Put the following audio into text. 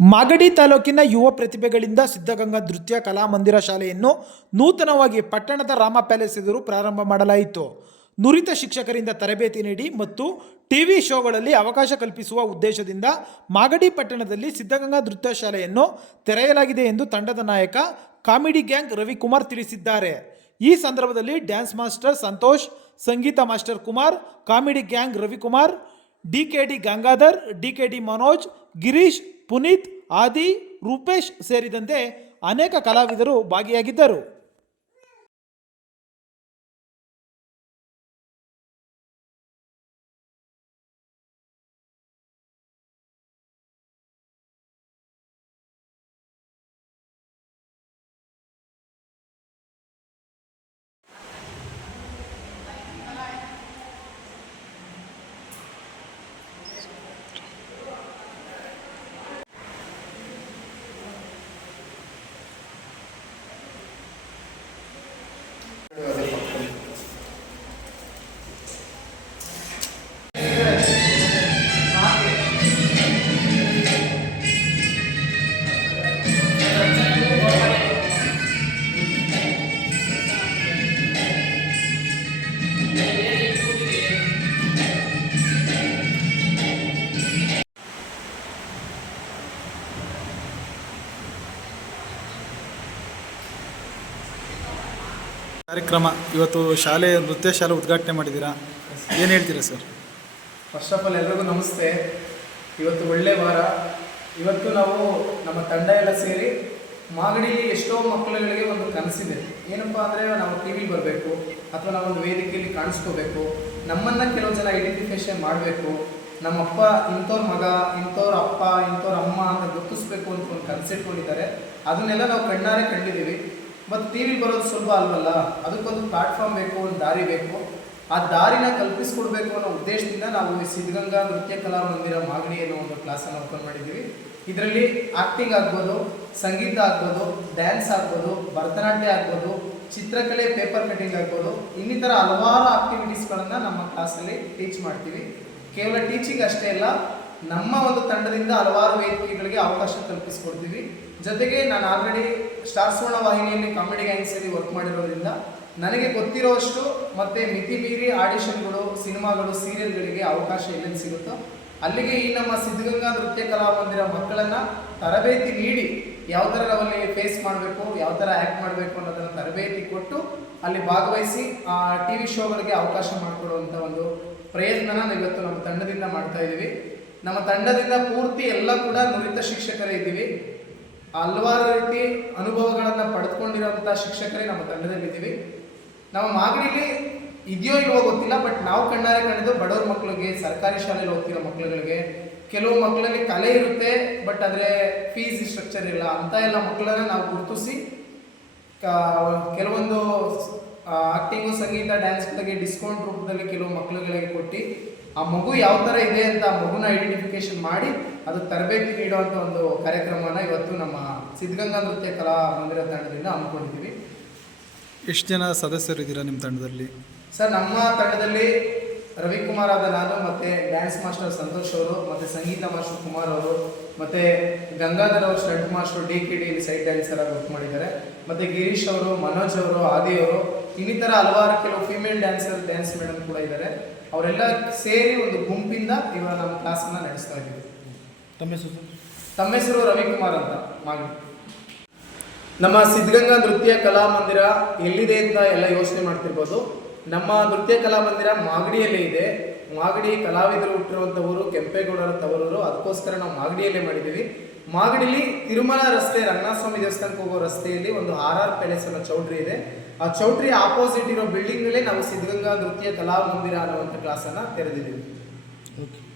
ಮಾಗಡಿ ತಾಲೂಕಿನ ಯುವ ಪ್ರತಿಭೆಗಳಿಂದ ಸಿದ್ಧಗಂಗಾ ನೃತ್ಯ ಕಲಾಮಂದಿರ ಶಾಲೆಯನ್ನು ನೂತನವಾಗಿ ಪಟ್ಟಣದ ರಾಮ ಪ್ಯಾಲೇಸ್ ಎದುರು ಪ್ರಾರಂಭ ಮಾಡಲಾಯಿತು. ನುರಿತ ಶಿಕ್ಷಕರಿಂದ ತರಬೇತಿ ನೀಡಿ ಮತ್ತು ಟಿವಿ ಶೋಗಳಲ್ಲಿ ಅವಕಾಶ ಕಲ್ಪಿಸುವ ಉದ್ದೇಶದಿಂದ ಮಾಗಡಿ ಪಟ್ಟಣದಲ್ಲಿ ಸಿದ್ಧಗಂಗಾ ನೃತ್ಯ ಶಾಲೆಯನ್ನು ತೆರೆಯಲಾಗಿದೆ ಎಂದು ತಂಡದ ನಾಯಕ ಕಾಮಿಡಿ ಗ್ಯಾಂಗ್ ರವಿಕುಮಾರ್ ತಿಳಿಸಿದ್ದಾರೆ. ಈ ಸಂದರ್ಭದಲ್ಲಿ ಡ್ಯಾನ್ಸ್ ಮಾಸ್ಟರ್ ಸಂತೋಷ್, ಸಂಗೀತ master Kumar, comedy gang Ravikumar, D Gangadhar D Manoj, Girish Puneeth Adi Rupesh ಸೇರಿದಂತೆ ಅನೇಕ ಕಲಾವಿದರು ಭಾಗಿಯಾಗಿದ್ದರು. ಕಾರ್ಯಕ್ರಮ, ಇವತ್ತು ಶಾಲೆ, ನೃತ್ಯ ಶಾಲೆ ಉದ್ಘಾಟನೆ ಮಾಡಿದ್ದೀರಾ? ಏನು ಹೇಳ್ತೀರಾ ಸರ್? ಫಸ್ಟ್ ಆಫ್ ಆಲ್ ಎಲ್ರಿಗೂ ನಮಸ್ತೆ. ಇವತ್ತು ಒಳ್ಳೆ ವಾರ. ಇವತ್ತು ನಾವು ನಮ್ಮ ತಂಡ ಎಲ್ಲ ಸೇರಿ ಮಾಗಡಿ ಎಷ್ಟೋ ಮಕ್ಕಳುಗಳಿಗೆ ಒಂದು ಕನಸಿದೆ. ಏನಪ್ಪ ಅಂದರೆ ನಾವು ಟಿ ವಿಲಿ ಬರಬೇಕು, ಅಥವಾ ನಾವೊಂದು ವೇದಿಕೆಯಲ್ಲಿ ಕಾಣಿಸ್ಕೋಬೇಕು, ನಮ್ಮನ್ನು ಕೆಲವು ಜನ ಐಡೆಂಟಿಫಿಕೇಶನ್ ಮಾಡಬೇಕು, ನಮ್ಮಪ್ಪ ಇಂಥವ್ರ ಮಗ ಇಂಥವ್ರ ಅಪ್ಪ ಇಂಥವ್ರ ಅಮ್ಮ ಅಂತ ಗುರುತಿಸ್ಬೇಕು ಅಂತ ಒಂದು ಕನಸಿಟ್ಕೊಂಡಿದ್ದಾರೆ. ಅದನ್ನೆಲ್ಲ ನಾವು ಕಣ್ಣಾರೆ ಕಂಡಿದ್ದೀವಿ. ಮತ್ತು ಟಿ ವಿಲಿ ಬರೋದು ಸುಲಭ ಅಲ್ವಲ್ಲ? ಅದಕ್ಕೊಂದು ಪ್ಲಾಟ್ಫಾರ್ಮ್ ಬೇಕು, ಒಂದು ದಾರಿ ಬೇಕು. ಆ ದಾರಿನ ಕಲ್ಪಿಸ್ಕೊಡ್ಬೇಕು ಅನ್ನೋ ಉದ್ದೇಶದಿಂದ ನಾವು ಈ ಸಿದ್ಧಗಂಗಾ ನೃತ್ಯ ಕಲಾ ಮಂದಿರ ಮಾಗಡಿ ಅನ್ನೋ ಒಂದು ಕ್ಲಾಸನ್ನು ಓಪನ್ ಮಾಡಿದ್ದೀವಿ. ಇದರಲ್ಲಿ ಆಕ್ಟಿಂಗ್ ಆಗ್ಬೋದು, ಸಂಗೀತ ಆಗ್ಬೋದು ಡ್ಯಾನ್ಸ್ ಆಗ್ಬೋದು, ಭರತನಾಟ್ಯ ಆಗ್ಬೋದು, ಚಿತ್ರಕಲೆ ಪೇಪರ್ ಕಟಿಂಗ್ ಆಗ್ಬೋದು, ಇನ್ನಿತರ ಹಲವಾರು ಆಕ್ಟಿವಿಟೀಸ್ಗಳನ್ನು ನಮ್ಮ ಕ್ಲಾಸಲ್ಲಿ ಟೀಚ್ ಮಾಡ್ತೀವಿ. ಕೇವಲ ಟೀಚಿಂಗ್ ಅಷ್ಟೇ ಅಲ್ಲ ನಮ್ಮ ಒಂದು ತಂಡದಿಂದ ಹಲವಾರು ವೇದಿಕೆಗಳಿಗೆ ಅವಕಾಶ ಕಲ್ಪಿಸಿಕೊಡ್ತೀವಿ. ಜೊತೆಗೆ ನಾನು ಆಲ್ರೆಡಿ ಸ್ಟಾರ್ ಸುವರ್ಣ ವಾಹಿನಿಯಲ್ಲಿ ಕಾಮಿಡಿ ಗ್ಯಾಂಗ್ಸಲ್ಲಿ ವರ್ಕ್ ಮಾಡಿರೋದ್ರಿಂದ ನನಗೆ ಗೊತ್ತಿರೋಷ್ಟು ಮತ್ತೆ ಮಿತಿ ಮೀರಿ ಆಡಿಷನ್ಗಳು ಸಿನಿಮಾಗಳು ಸೀರಿಯಲ್ಗಳಿಗೆ ಅವಕಾಶ ಎಲ್ಲೆಲ್ಲಿ ಸಿಗುತ್ತೋ ಅಲ್ಲಿಗೆ ಈ ನಮ್ಮ ಸಿದ್ಧಗಂಗಾ ನೃತ್ಯ ಕಲಾಮಂದಿರ ಮಕ್ಕಳನ್ನ ತರಬೇತಿ ನೀಡಿ ಯಾವ ಥರ ನಾವಲ್ಲಿ ಫೇಸ್ ಮಾಡಬೇಕು, ಯಾವ ಥರ ಆ್ಯಕ್ಟ್ ಮಾಡಬೇಕು ಅನ್ನೋದನ್ನು ತರಬೇತಿ ಕೊಟ್ಟು ಅಲ್ಲಿ ಭಾಗವಹಿಸಿ ಆ ಟಿ ವಿ ಶೋಗಳಿಗೆ ಅವಕಾಶ ಮಾಡಿಕೊಡುವಂಥ ಒಂದು ಪ್ರಯತ್ನನ ನಾವು ಇವತ್ತು ನಮ್ಮ ತಂಡದಿಂದ ಮಾಡ್ತಾ ಇದ್ದೀವಿ. ನಮ್ಮ ತಂಡದಿಂದ ಪೂರ್ತಿ ಎಲ್ಲ ಕೂಡ ನುರಿತ ಶಿಕ್ಷಕರೇ ಇದ್ದೀವಿ. ಹಲವಾರು ರೀತಿ ಅನುಭವಗಳನ್ನು ಪಡೆದುಕೊಂಡಿರೋಂಥ ಶಿಕ್ಷಕರೇ ನಮ್ಮ ತಂಡದಲ್ಲಿದ್ದೀವಿ. ನಮ್ಮ ಮಾಗಡಿಲಿ ಇದೆಯೋ ಇಲ್ವೋ ಗೊತ್ತಿಲ್ಲ, ಬಟ್ ನಾವು ಕಣ್ಣಾರೆ ಕಂಡಿದ್ದು ಬಡವ್ರ ಮಕ್ಕಳಿಗೆ ಸರ್ಕಾರಿ ಶಾಲೆಯಲ್ಲಿ ಓದ್ತಿರೋ ಮಕ್ಕಳುಗಳಿಗೆ ಕೆಲವು ಮಕ್ಕಳಲ್ಲಿ ಕಲೆ ಇರುತ್ತೆ, ಬಟ್ ಆದರೆ ಫೀಸ್ ಸ್ಟ್ರಕ್ಚರ್ ಇಲ್ಲ. ಅಂತ ಎಲ್ಲ ಮಕ್ಕಳನ್ನ ನಾವು ಗುರುತಿಸಿ ಕೆಲವೊಂದು ಆಕ್ಟಿಂಗು, ಸಂಗೀತ ಡ್ಯಾನ್ಸ್ಗಳಿಗೆ ಡಿಸ್ಕೌಂಟ್ ರೂಪದಲ್ಲಿ ಕೆಲವು ಮಕ್ಕಳುಗಳಿಗೆ ಕೊಟ್ಟು ಆ ಮಗು ಯಾವ ಥರ ಇದೆ ಅಂತ ಆ ಮಗುನ ಐಡೆಂಟಿಫಿಕೇಶನ್ ಮಾಡಿ ಅದು ತರಬೇತಿ ನೀಡುವಂಥ ಒಂದು ಕಾರ್ಯಕ್ರಮನ ಇವತ್ತು ನಮ್ಮ ಸಿದ್ಧಗಂಗಾ ನೃತ್ಯ ಕಲಾ ಮಂದಿರ ತಂಡದಿಂದ ಹಮ್ಮಿಕೊಂಡಿದ್ದೀವಿ. ಎಷ್ಟು ಜನ ಸದಸ್ಯರು ಇದ್ದೀರಾ ನಿಮ್ಮ ತಂಡದಲ್ಲಿ? ಸರ್ ನಮ್ಮ ತಂಡದಲ್ಲಿ ರವಿಕುಮಾರ್ ಆದ ನಾನು ಮತ್ತೆ ಡ್ಯಾನ್ಸ್ ಮಾಸ್ಟರ್ ಸಂತೋಷ್ ಅವರು ಮತ್ತೆ ಸಂಗೀತ ಮಾಸ್ಟರ್ ಕುಮಾರ್ ಅವರು ಮತ್ತೆ ಗಂಗಾಧರ್ ಅವರು stunt master D K D side dancer ಆಗಿ ವರ್ಕ್ ಮಾಡಿದ್ದಾರೆ. ಮತ್ತೆ ಗಿರೀಶ್ ಅವರು ಮನೋಜ್ ಅವರು ಆದಿ ಅವರು ಇನ್ನಿತರ ಹಲವಾರು ಕೆಲವು ಫಿಮೇಲ್ ಡ್ಯಾನ್ಸರ್ ಡ್ಯಾನ್ಸ್ ಮೇಡಮ್ ಕೂಡ ಇದ್ದಾರೆ. ಅವರೆಲ್ಲ ಸೇರಿ ಒಂದು ಗುಂಪಿಂದ ಇವಾಗ ನಮ್ಮ ಕ್ಲಾಸನ್ನು ನಡೆಸ್ತಾ ಇದ್ದೀವಿ. ತಮ್ಮ ಹೆಸರು? ತಮ್ಮ ಹೆಸರು ರವಿಕುಮಾರ್ ಅಂತ ಮಾಗಿ. ನಮ್ಮ ಸಿದ್ಧಗಂಗಾ ನೃತ್ಯ ಕಲಾ ಮಂದಿರ ಎಲ್ಲಿದೆ ಅಂತ ಎಲ್ಲ ಯೋಚನೆ ಮಾಡ್ತಿರ್ಬೋದು. ನಮ್ಮ ನೃತ್ಯ ಕಲಾ ಮಂದಿರ ಮಾಗಡಿಯಲ್ಲೇ ಇದೆ. ಮಾಗಡಿ ಕಲಾವಿದರು ಹುಟ್ಟಿರುವಂಥವರು, ಕೆಂಪೇಗೌಡರ ತವರೂರು, ಅದಕ್ಕೋಸ್ಕರ ನಾವು ಮಾಗಡಿಯಲ್ಲೇ ಮಾಡಿದ್ದೀವಿ. ಮಾಗಡಿಲಿ ತಿರುಮಲ ರಸ್ತೆ, ರಂಗನಾಥಸ್ವಾಮಿ ದೇವಸ್ಥಾನಕ್ಕೆ ಹೋಗೋ ರಸ್ತೆಯಲ್ಲಿ ಒಂದು ಆರ್ ಆರ್ ಪ್ಯಾಲೇಸ್ ಅನ್ನೋ ಚೌಟ್ರಿ ಇದೆ. ಆ ಚೌಟ್ರಿ ಆಪೋಸಿಟ್ ಇರೋ ಬಿಲ್ಡಿಂಗ್ನಲ್ಲೇ ನಾವು ಸಿದ್ಧಗಂಗಾ ನೃತ್ಯ ಕಲಾ ಮಂದಿರ ಅನ್ನುವಂಥ ಕ್ಲಾಸನ್ನು ತೆರೆದಿದ್ದೀವಿ. ಓಕೆ